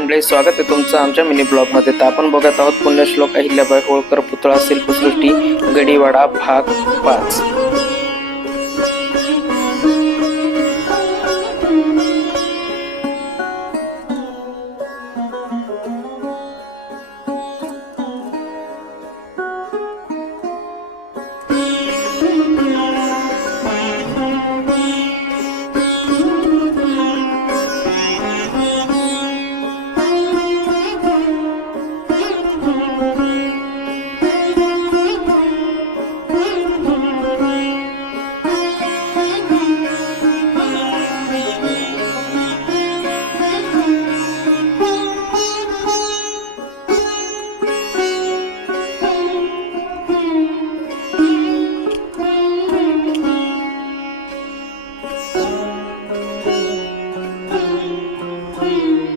मंडळी स्वागत आहे तुमचं आमच्या मिनी ब्लॉगमध्ये. तर आपण बघत आहोत पुण्यश्लोक अहिल्याबाई होळकर पुतळा शिल्पसृष्टी गडीवाडा भाग पाच.